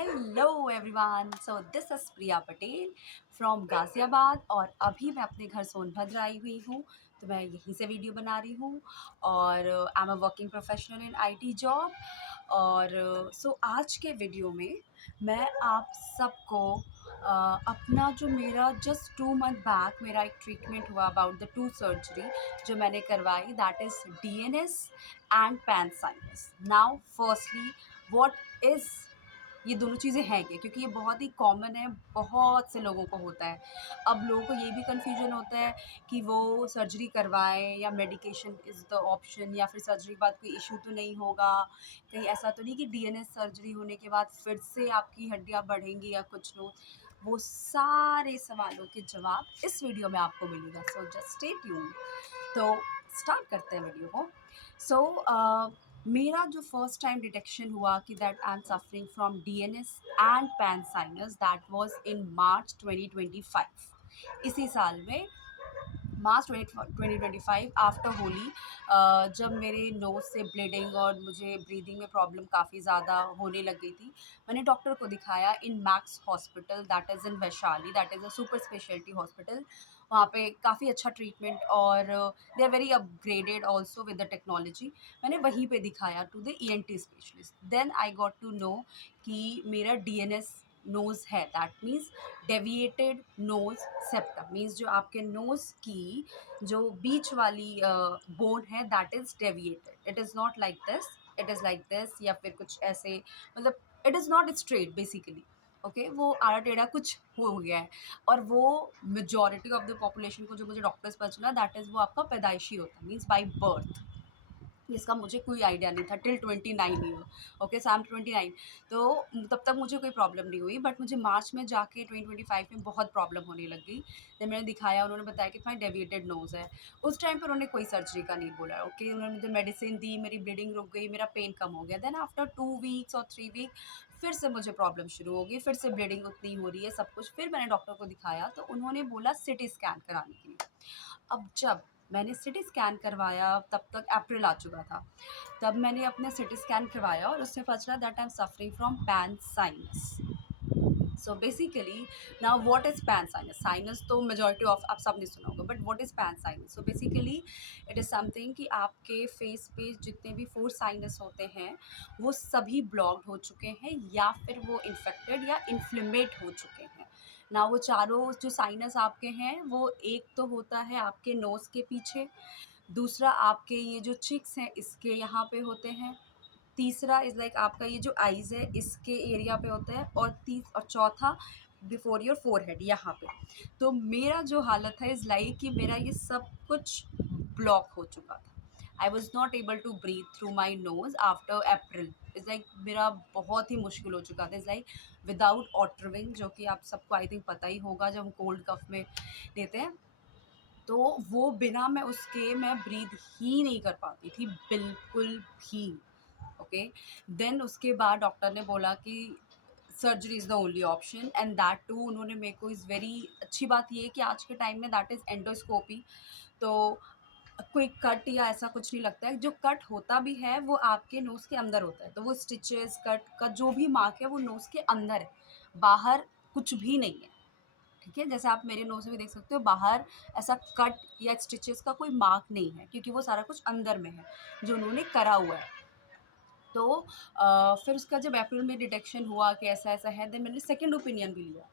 Hello everyone, so this is Priya Patel from Ghaziabad और अभी मैं अपने घर सोनभद्र आई हुई हूँ। तो मैं यहीं से वीडियो बना रही हूँ और I am a working professional in IT job. और आज के वीडियो में मैं आप सबको अपना जो मेरा जस्ट 2 मंथ बैक मेरा एक ट्रीटमेंट हुआ अबाउट द टू सर्जरी जो मैंने करवाई, that is DNS and pan sinus. Now firstly what is ये दोनों चीज़ें हैं क्या, क्योंकि ये बहुत ही कॉमन है, बहुत से लोगों को होता है। अब लोगों को ये भी कन्फ्यूजन होता है कि वो सर्जरी करवाएं या मेडिकेशन इज़ द ऑप्शन, या फिर सर्जरी के बाद कोई इशू तो नहीं होगा, कहीं ऐसा तो नहीं कि डीएनएस सर्जरी होने के बाद फिर से आपकी हड्डियां बढ़ेंगी या कुछ लो। वो सारे सवालों के जवाब इस वीडियो में आपको मिलेगा, सो जस्ट स्टे ट्यून्ड। तो स्टार्ट करते हैं वीडियो को। मेरा जो फर्स्ट टाइम डिटेक्शन हुआ कि that I am suffering from DNS and pan sinus, that was in March 2025। इसी साल में मार्च 2025 आफ्टर होली, जब मेरे नोज़ से ब्लीडिंग और मुझे ब्रीदिंग में प्रॉब्लम काफ़ी ज़्यादा होने लग गई थी। मैंने डॉक्टर को दिखाया in Max hospital, that is in Vaishali, that is a super speciality hospital. वहाँ पे काफ़ी अच्छा ट्रीटमेंट और they are very upgraded also with the technology. मैंने वहीं पे दिखाया to the ENT specialist. Then I got to know कि मेरा डीएनएस नोज़ है, that means deviated nose septum, means जो आपके नोज़ की जो बीच वाली बोन है that is deviated. It is not like this, it is like this, या फिर कुछ ऐसे, मतलब it is not straight basically. Okay, वो आड़ा टेढ़ा कुछ हो गया है। और वो मेजॉरिटी ऑफ द पॉपुलेशन को, जो मुझे डॉक्टर्स पता चला, दैट इज़ वो आपका पैदाइशी होता है, मीन्स बाई बर्थ। इसका मुझे कोई आइडिया नहीं था till 29 year. Okay, so I am 29। तो तब तक मुझे कोई प्रॉब्लम नहीं हुई, बट मुझे मार्च में जाके 2025 में बहुत प्रॉब्लम होने लग गई। जब मैंने दिखाया, उन्होंने बताया कि तुम्हारी डेविएटेड नोज़ है। उस टाइम पर उन्होंने कोई सर्जरी का नहीं बोला। ओके, उन्होंने मुझे मेडिसिन दी, मेरी ब्लीडिंग रुक गई, मेरा पेन कम हो गया। देन आफ्टर 2 वीक्स और 3 वीक फिर से मुझे प्रॉब्लम शुरू हो गई, फिर से ब्लीडिंग उतनी हो रही है, सब कुछ। फिर मैंने डॉक्टर को दिखाया तो उन्होंने बोला सिटी स्कैन कराने के लिए। अब जब मैंने सिटी स्कैन करवाया, तब तक अप्रैल आ चुका था। तब मैंने अपना सिटी स्कैन करवाया और उससे पता चला that I am suffering from pan sinus. So basically, now what is pan sinus? Sinus तो मेजॉरिटी ऑफ आप सब ने सुना होगा, but what is pan sinus? So basically it is something कि आपके फेस पे जितने भी 4 साइनस होते हैं वो सभी ब्लॉक्ड हो चुके हैं, या फिर वो इन्फेक्टेड या इन्फ्लेमेट हो चुके हैं ना। वो चारों जो साइनस आपके हैं, वो एक तो होता है आपके नोज़ के पीछे, दूसरा आपके ये जो चिक्स हैं इसके यहाँ पे होते हैं, तीसरा इज़ लाइक आपका ये जो आइज़ है इसके एरिया पे होता है, और चौथा बिफोर योर फोरहेड यहाँ पे। तो मेरा जो हालत है इज़ लाइक कि मेरा ये सब कुछ ब्लॉक हो चुका था। I was not able to breathe through my nose after April. Is like मेरा बहुत ही मुश्किल हो चुका था। इज़ लाइक विदाउट ऑटरविंग, जो कि आप सबको आई थिंक पता ही होगा जब हम कोल्ड कफ में लेते हैं, तो वो बिना मैं ब्रीथ ही नहीं कर पाती थी बिल्कुल भी। ओके, देन उसके बाद डॉक्टर ने बोला कि surgery is the only option, and that too उन्होंने मेरे को, इज़ वेरी अच्छी बात ये है कि आज के टाइम में दैट इज़ एंडोस्कोपी। तो कोई कट या ऐसा कुछ नहीं लगता है। जो कट होता भी है वो आपके नोज़ के अंदर होता है, तो वो स्टिचेस कट का जो भी मार्क है वो नोज़ के अंदर है, बाहर कुछ भी नहीं है। ठीक है, जैसे आप मेरे नोज़ में देख सकते हो, बाहर ऐसा कट या स्टिचेस का कोई मार्क नहीं है, क्योंकि वो सारा कुछ अंदर में है जो उन्होंने करा हुआ है। तो फिर उसका जब अप्रैल में डिटेक्शन हुआ कि ऐसा ऐसा है, देन मैंने सेकंड ओपिनियन भी लिया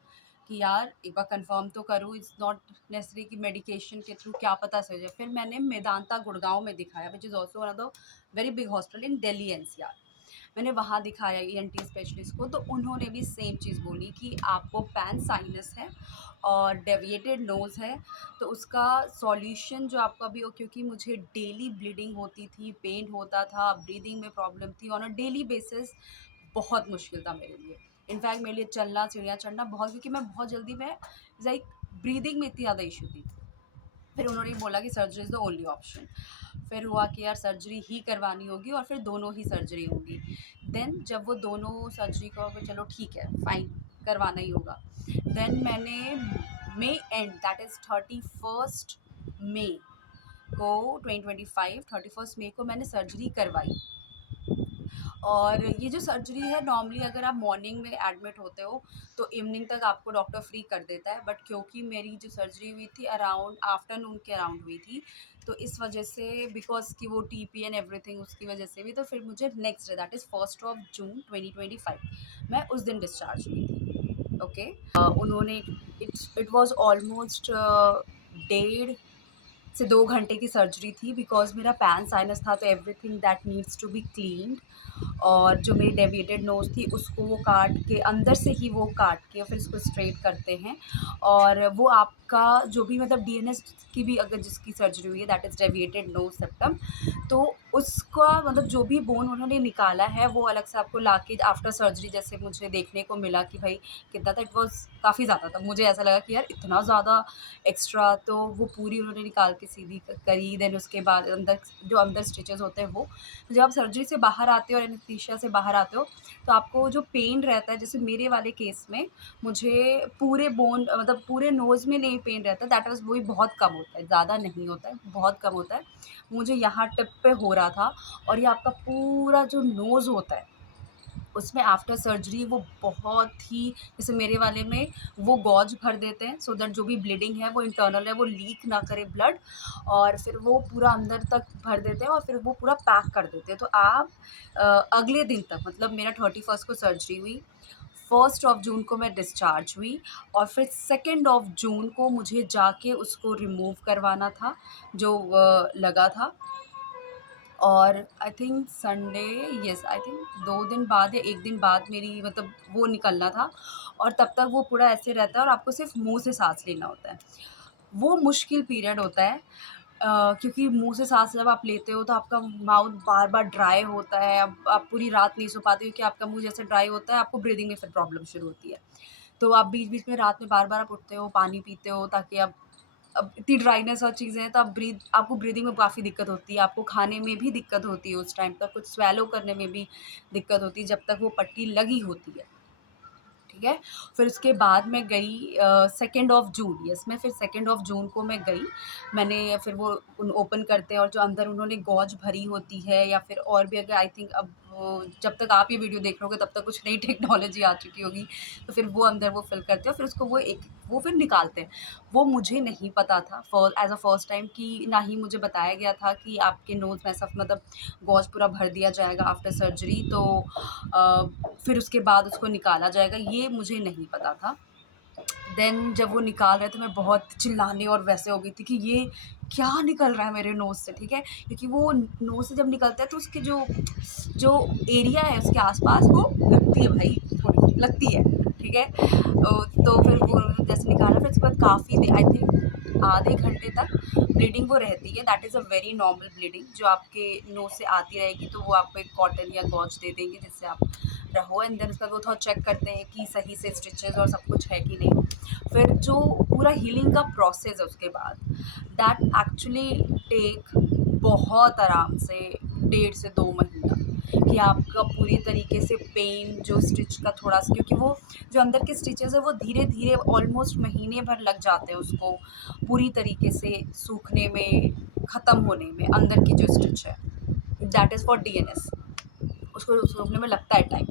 कि यार एक बार कंफर्म तो करूँ, इट्स नॉट नेसेसरी कि मेडिकेशन के थ्रू क्या पता चल जाए। फिर मैंने मेदांता गुड़गांव में दिखाया, which is also one of the very big hospital in Delhi NCR. मैंने वहाँ दिखाया ईएनटी स्पेशलिस्ट को, तो उन्होंने भी सेम चीज़ बोली कि आपको पैन साइनस है और डेविएटेड नोज़ है। तो उसका सॉल्यूशन जो आपका भी हो, क्योंकि मुझे डेली ब्लीडिंग होती थी, पेन होता था, ब्रीदिंग में प्रॉब्लम थी ऑन अ डेली बेसिस, बहुत मुश्किल था मेरे लिए। इनफैक्ट मेरे लिए चलना, सीढ़ियाँ चढ़ना बहुत, क्योंकि मैं बहुत जल्दी मैं लाइक ब्रीदिंग में इतनी ज़्यादा इशू थी। फिर उन्होंने बोला कि surgery is the only option. फिर हुआ कि यार सर्जरी ही करवानी होगी, और फिर दोनों ही सर्जरी होंगी। देन जब वो दोनों सर्जरी का होगा, चलो ठीक है फाइन, करवाना ही होगा। देन मैंने मई एंड, दैट इज़ 31 मई को 2025, 31 मई को मैंने सर्जरी करवाई। और ये जो सर्जरी है नॉर्मली अगर आप मॉर्निंग में एडमिट होते हो तो इवनिंग तक आपको डॉक्टर फ्री कर देता है, बट क्योंकि मेरी जो सर्जरी हुई थी अराउंड आफ्टरनून के अराउंड हुई थी, तो इस वजह से बिकॉज की वो टीपी एंड एवरीथिंग उसकी वजह से भी, तो फिर मुझे नेक्स्ट डे दैट इज़ 1 जून 2025 मैं उस दिन डिस्चार्ज हुई थी। ओके, उन्होंने इट वॉज ऑलमोस्ट 1.5 से 2 घंटे की सर्जरी थी, बिकॉज मेरा पैन साइनस था तो everything that needs to be cleaned. और जो मेरी डेविएटेड नोज़ थी उसको वो काट के अंदर से ही वो काट के और फिर उसको स्ट्रेट करते हैं। और वो आपका जो भी मतलब डीएनएस की भी अगर जिसकी सर्जरी हुई है that is deviated nose septum, तो उसका मतलब जो भी बोन उन्होंने निकाला है वो अलग से आपको लाके आफ्टर सर्जरी जैसे मुझे देखने को मिला कि भाई कितना था, इट वॉज काफ़ी ज़्यादा था। मुझे ऐसा लगा कि यार इतना ज़्यादा एक्स्ट्रा, तो वो पूरी उन्होंने निकाल के सीधी करी। देन उसके बाद अंदर जो अंदर स्टिचेस होते हैं वो, जब आप सर्जरी से बाहर आते हो और एनेस्थीसिया से बाहर आते हो तो आपको जो पेन रहता है, जैसे मेरे वाले केस में मुझे पूरे बोन मतलब पूरे नोज़ में नहीं पेन रहता, दैट वाज़ वही बहुत कम होता है, ज़्यादा नहीं होता है, बहुत कम होता है। मुझे यहाँ टिप पे हो रहा था और ये आपका पूरा जो नोज़ होता है उसमें आफ्टर सर्जरी वो बहुत ही, जैसे मेरे वाले में वो गॉज भर देते हैं सो दैट जो भी ब्लीडिंग है वो इंटरनल है वो लीक ना करे ब्लड, और फिर वो पूरा अंदर तक भर देते हैं और फिर वो पूरा पैक कर देते हैं। तो आप अगले दिन तक मतलब मेरा 31st को सर्जरी हुई, 1 जून को मैं डिस्चार्ज हुई और फिर 2 जून को मुझे जाके उसको रिमूव करवाना था जो लगा था। और I think Sunday, yes I think 2 दिन बाद या 1 दिन बाद मेरी मतलब वो निकलना था, और तब तक वो पूरा ऐसे रहता है और आपको सिर्फ मुँह से साँस लेना होता है। वो मुश्किल पीरियड होता है, क्योंकि मुँह से साँस जब आप लेते हो तो आपका माउथ बार-बार ड्राई होता है, अब आप पूरी रात नहीं सो पाते क्योंकि आपका मुँह जैसे ड्राई होता है, आपको ब्रीदिंग में फिर प्रॉब्लम शुरू होती है। तो आप बीच-बीच में रात में बार-बार आप उठते हो, पानी पीते हो ताकि आप, अब इतनी ड्राइनेस और चीज़ें हैं तो आपको ब्रीदिंग में काफ़ी दिक्कत होती है, आपको खाने में भी दिक्कत होती है उस टाइम तक, कुछ स्वैलो करने में भी दिक्कत होती है जब तक वो पट्टी लगी होती है, ठीक है? फिर उसके बाद मैं गई 2 जून, यस मैं फिर 2 जून को मैं गई। मैंने फिर वो ओपन करते हैं और जो अंदर उन्होंने गॉज भरी होती है या फिर और भी अगर आई थिंक अब जब तक आप ये वीडियो देख रहे होगे तब तक कुछ नई टेक्नोलॉजी आ चुकी होगी, तो फिर वो अंदर वो फिल करते हैं और फिर उसको वो फिर निकालते हैं। वो मुझे नहीं पता था एज़ अ फर्स्ट टाइम, कि ना ही मुझे बताया गया था कि आपके नोज़ में ऐसा मतलब गॉज पूरा भर दिया जाएगा आफ्टर सर्जरी, तो फिर उसके बाद उसको निकाला जाएगा, ये मुझे नहीं पता था। देन जब वो निकाल रहे थे मैं बहुत चिल्लाने और वैसे हो गई थी कि ये क्या निकल रहा है मेरे नोज़ से, ठीक है? क्योंकि वो नोज़ से जब निकलता है तो उसके जो जो एरिया है उसके आस-पास वो लगती है भाई, थोड़ी लगती है, ठीक है? तो फिर वो जैसे निकाला फिर उसके बाद काफ़ी दे आई थिंक आधे घंटे तक ब्लीडिंग वो रहती है, that is a very normal bleeding जो आपके नोज़ से आती रहेगी, तो वो आपको एक कॉटन या गॉज दे देंगे जिससे आप रहो, एंड देन उसके बाद वो थोड़ा चेक करते हैं कि सही से स्टिचेस और सब कुछ है कि नहीं। फिर जो पूरा हीलिंग का प्रोसेस है उसके बाद, दैट एक्चुअली टेक बहुत आराम से 1.5 से 2 महीना, कि आपका पूरी तरीके से पेन जो स्टिच का थोड़ा सा, क्योंकि वो जो अंदर के स्टिचेस है वो धीरे धीरे ऑलमोस्ट महीने भर लग जाते हैं उसको पूरी तरीके से सूखने में, ख़त्म होने में, अंदर की जो स्टिच है दैट इज़ फॉर डीएनएस, उसको सूखने में लगता है टाइम,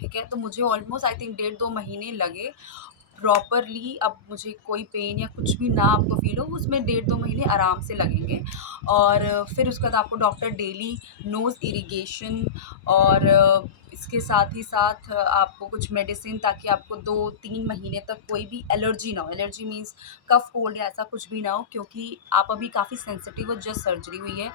ठीक है? तो मुझे ऑलमोस्ट आई थिंक 1.5-2 महीने लगे प्रॉपरली। अब मुझे कोई पेन या कुछ भी ना आपको फ़ील हो, उसमें 1.5-2 महीने आराम से लगेंगे। और फिर उसके बाद आपको डॉक्टर डेली नोज़ इरिगेशन और इसके साथ ही साथ आपको कुछ मेडिसिन, ताकि आपको 2-3 महीने तक कोई भी एलर्जी ना हो। एलर्जी मीन्स कफ़, कोल्ड या ऐसा कुछ भी ना हो, क्योंकि आप अभी काफ़ी सेंसिटिव हो, जस्ट सर्जरी हुई है,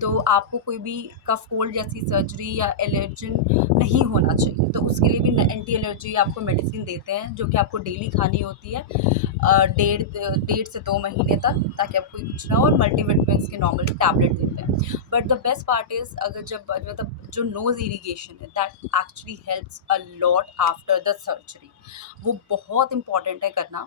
तो आपको कोई भी कफ़, कोल्ड जैसी सर्जरी या एलर्जिन नहीं होना चाहिए। तो उसके लिए भी एंटी एलर्जी आपको मेडिसिन देते हैं जो कि आपको डेली खानी होती है 1.5 से 2 महीने तक, ताकि आपको कुछ ना हो, और मल्टीविटामिन्स के नॉर्मल टैबलेट देते हैं। But the best part is, अगर जब मतलब जो नोज़ इरिगेशन है that actually helps a lot after the surgery, वो बहुत इंपॉर्टेंट है करना,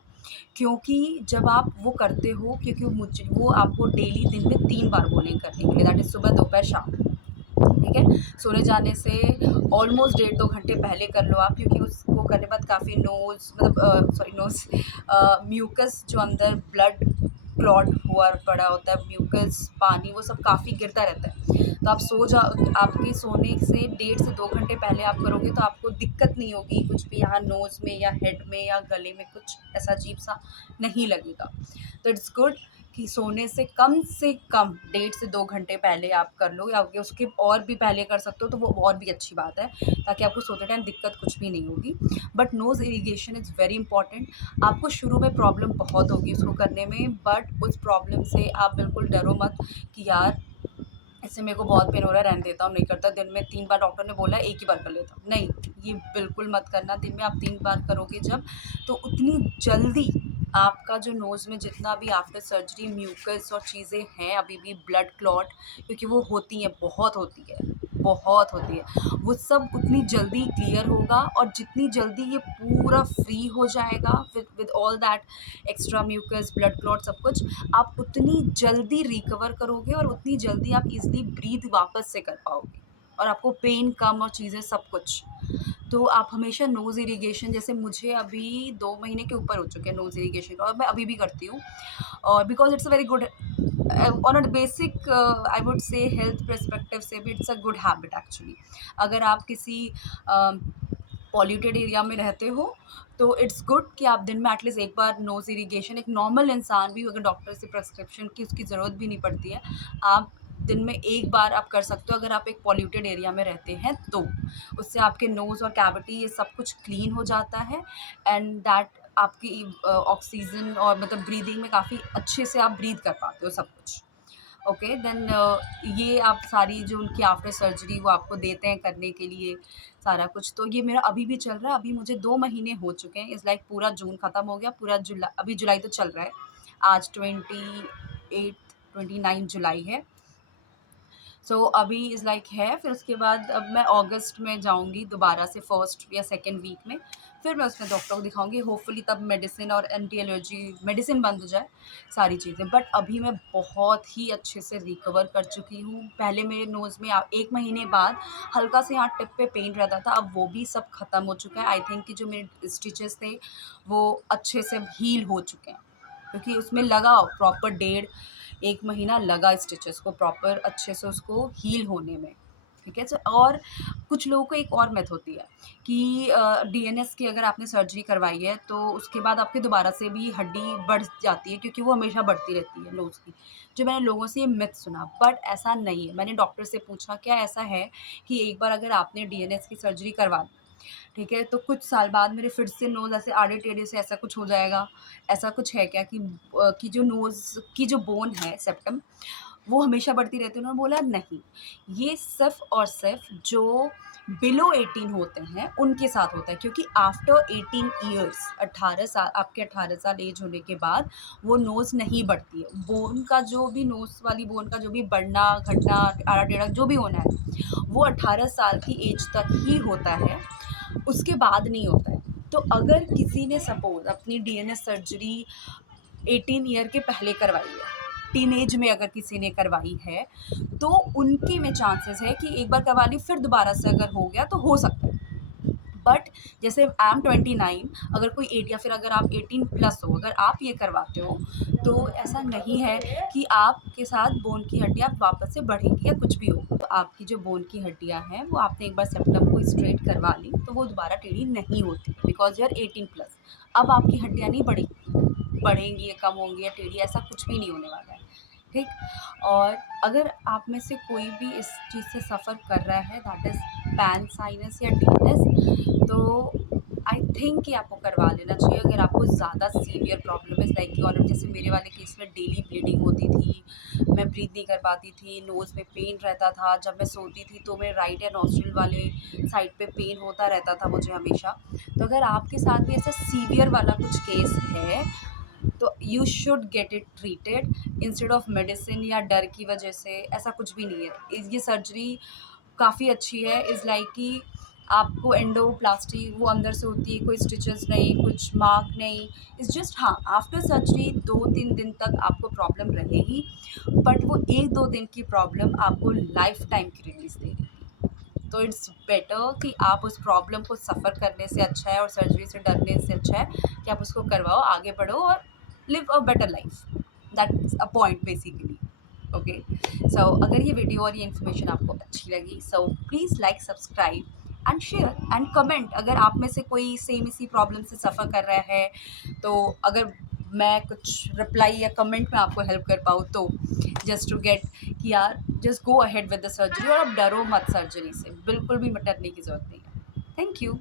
क्योंकि जब आप वो करते हो, क्योंकि वो आपको डेली दिन में 3 बार बोलेंगे करने के लिए, दैट इज़ सुबह, दोपहर, शाम, ठीक है? सोने जाने से ऑलमोस्ट 1.5-2 घंटे पहले कर लो आप, क्योंकि उसको करने के बाद काफ़ी नोज़ मतलब सॉरी नोज़ म्यूकस जो अंदर ब्लड क्लॉट हुआ पड़ा होता है, म्यूकस, पानी, वो सब काफ़ी गिरता रहता है। तो आप सो जा आपके सोने से 1.5 से 2 घंटे पहले आप करोगे तो आपको दिक्कत नहीं होगी, कुछ भी यहाँ नोज़ में या हेड में या गले में कुछ ऐसा अजीब-सा नहीं लगेगा। तो इट्स गुड कि सोने से कम 1.5 से 2 घंटे पहले आप कर लो, या उसके और भी पहले कर सकते हो तो वो और भी अच्छी बात है, ताकि आपको सोते टाइम दिक्कत कुछ भी नहीं होगी। But nose irrigation is very important. आपको शुरू में प्रॉब्लम बहुत होगी उसको करने में, बट उस प्रॉब्लम से आप बिल्कुल डरो मत कि यार इससे मेरे को बहुत पेन हो रहा है, रहने देता हूँ, नहीं करता। दिन में 3 बार डॉक्टर ने बोला है, 1 ही बार कर लेता हूँ। नहीं, ये बिल्कुल मत करना। दिन में आप 3 बार करोगे जब, तो उतनी जल्दी आपका जो नोज़ में जितना भी आफ्टर सर्जरी म्यूकस और चीज़ें हैं, अभी भी ब्लड क्लॉट, क्योंकि वो होती हैं, बहुत होती है, बहुत होती है। वो सब उतनी जल्दी क्लियर होगा, और जितनी जल्दी ये पूरा फ्री हो जाएगा with all that extra mucus, blood clot, सब कुछ, आप उतनी जल्दी रिकवर करोगे और उतनी जल्दी आप इज़िली ब्रीथ वापस से कर पाओगे, और आपको पेन कम और चीज़ें सब कुछ। तो आप हमेशा नोज़ इरिगेशन, जैसे मुझे अभी 2 महीने के ऊपर हो चुके हैं नोज़ इरिगेशन का, और मैं अभी भी करती हूँ, और because it's a very good on a basic I would say health perspective से भी it's a good habit actually. अगर आप किसी पॉल्यूटेड एरिया में रहते हो तो इट्स गुड कि आप दिन में एटलीस्ट एक बार नोज़ इरिगेशन, एक नॉर्मल इंसान भी अगर डॉक्टर से प्रिस्क्रिप्शन की उसकी ज़रूरत भी नहीं पड़ती है, आप दिन में एक बार आप कर सकते हो, अगर आप एक पॉल्यूटेड एरिया में रहते हैं तो। उससे आपके नोज़ और कैविटी ये सब कुछ क्लीन हो जाता है, एंड दैट आपकी ऑक्सीजन और मतलब ब्रीदिंग में काफ़ी अच्छे से आप ब्रीथ कर पाते हो सब कुछ। ओके, देन ये आप सारी जो उनकी आफ्टर सर्जरी वो आपको देते हैं करने के लिए सारा कुछ, तो ये मेरा अभी भी चल रहा है। अभी मुझे 2 महीने हो चुके हैं, इज़ लाइक पूरा जून खत्म हो गया, पूरा अभी जुलाई तो चल रहा है। आज 28 29 जुलाई है। सो अभी इज़ लाइक है, फिर उसके बाद अब मैं अगस्त में जाऊँगी दोबारा से, फर्स्ट या सेकंड वीक में, फिर मैं उसमें डॉक्टर को दिखाऊँगी। होपफुली तब मेडिसिन और एंटी एलर्जी मेडिसिन बंद हो जाए, सारी चीज़ें। बट अभी मैं बहुत ही अच्छे से रिकवर कर चुकी हूँ। पहले मेरे नोज़ में 1 महीने बाद हल्का से यहाँ टिप पे पेन रहता था, अब वो भी सब ख़त्म हो चुका है। आई थिंक कि जो मेरे स्टिचेज़ थे वो अच्छे से हील हो चुके हैं, क्योंकि उसमें लगा प्रॉपर 1.5 महीना लगा स्टिचेस को प्रॉपर अच्छे से उसको हील होने में। ठीक है। और कुछ लोगों को एक और मिथ होती है कि डीएनएस की अगर आपने सर्जरी करवाई है तो उसके बाद आपकी दोबारा से भी हड्डी बढ़ जाती है, क्योंकि वो हमेशा बढ़ती रहती है नोज़ की। जो मैंने लोगों से ये मिथ सुना, बट ऐसा नहीं है। मैंने डॉक्टर से पूछा क्या ऐसा है कि एक बार अगर आपने डीएनएस की सर्जरी करवा ली, ठीक है, तो कुछ साल बाद मेरे फिर से नोज़ ऐसे आड़े-टेढ़े से ऐसा कुछ हो जाएगा? ऐसा कुछ है क्या कि जो नोज़ की जो बोन है सेप्टम, वो हमेशा बढ़ती रहती है? उन्होंने बोला नहीं, ये सिर्फ़ और सिर्फ़ जो बिलो 18 होते हैं, उनके साथ होता है, क्योंकि आफ्टर 18 इयर्स, 18 साल, आपके 18 साल एज होने के बाद वो नोज़ नहीं बढ़ती है। बोन का जो भी नोज़ वाली बोन का जो भी बढ़ना, घटना, आड़ा-टेढ़ा जो भी होना है, वो 18 साल की एज तक ही होता है, उसके बाद नहीं होता है। तो अगर किसी ने सपोज़ अपनी डीएनएस सर्जरी 18 ईयर के पहले करवाई है, टीनेज में अगर किसी ने करवाई है, तो उनके में चांसेस है कि एक बार करवा ली फिर दोबारा से अगर हो गया तो हो सकता है। बट जैसे आई एम 29, अगर कोई 8 या फिर अगर आप 18 प्लस हो, अगर आप ये करवाते हो, तो ऐसा नहीं है कि आपके साथ बोन की हड्डियाँ वापस से बढ़ेंगी या कुछ भी हो। तो आपकी जो बोन की हड्डियाँ हैं वो आपने एक बार सेप्टम को स्ट्रेट करवा ली तो वो दोबारा टेढ़ी नहीं होती, बिकॉज़ यू आर 18 प्लस। अब आपकी हड्डियाँ नहीं बढ़ेंगी या कम होंगी या टेढ़ी, ऐसा कुछ भी नहीं होने वाला है। ठीक। और अगर आप में से कोई भी इस चीज़ से सफ़र कर रहा है, दैट इज़ पैन साइनस या डीएनएस, तो आई थिंक कि आपको करवा लेना चाहिए। अगर आपको ज़्यादा सीवियर प्रॉब्लम है, लाइक और जैसे मेरे वाले केस में डेली ब्लीडिंग होती थी, मैं ब्रीथ नहीं कर पाती थी, नोज़ में पेन रहता था, जब मैं सोती थी तो मेरे राइट या नॉस्ट्रिल वाले साइड पे पेन होता रहता था मुझे हमेशा। तो अगर आपके साथ भी ऐसा सीवियर वाला कुछ केस है, तो you should get it treated instead of medicine या डर की वजह से। ऐसा कुछ भी नहीं है। ये सर्जरी काफ़ी अच्छी है, इज़ लाइक कि आपको एंडोप्लास्टी वो अंदर से होती है, कोई स्टिचेस नहीं, कुछ मार्क नहीं। इट्स जस्ट, हाँ, आफ्टर सर्जरी 2-3 दिन तक आपको प्रॉब्लम रहेगी, बट वो 1-2 दिन की प्रॉब्लम आपको लाइफ टाइम की रिलीज़ देगी। तो इट्स बेटर कि आप उस प्रॉब्लम को सफ़र करने से अच्छा है और सर्जरी से डरने से अच्छा है कि आप उसको करवाओ, आगे बढ़ो और live a better life. That's a point basically. Okay, so अगर ये वीडियो और ये इन्फॉर्मेशन आपको अच्छी लगी, so please like, subscribe and share and comment. अगर आप में से कोई सेम इसी प्रॉब्लम से सफ़र कर रहा है, तो अगर मैं कुछ रिप्लाई या कमेंट में आपको हेल्प कर पाऊँ, तो जस्ट टू गेट कि यार just go ahead with the surgery, और अब डरो मत सर्जरी से, बिल्कुल भी डरने की ज़रूरत नहीं है। Thank you.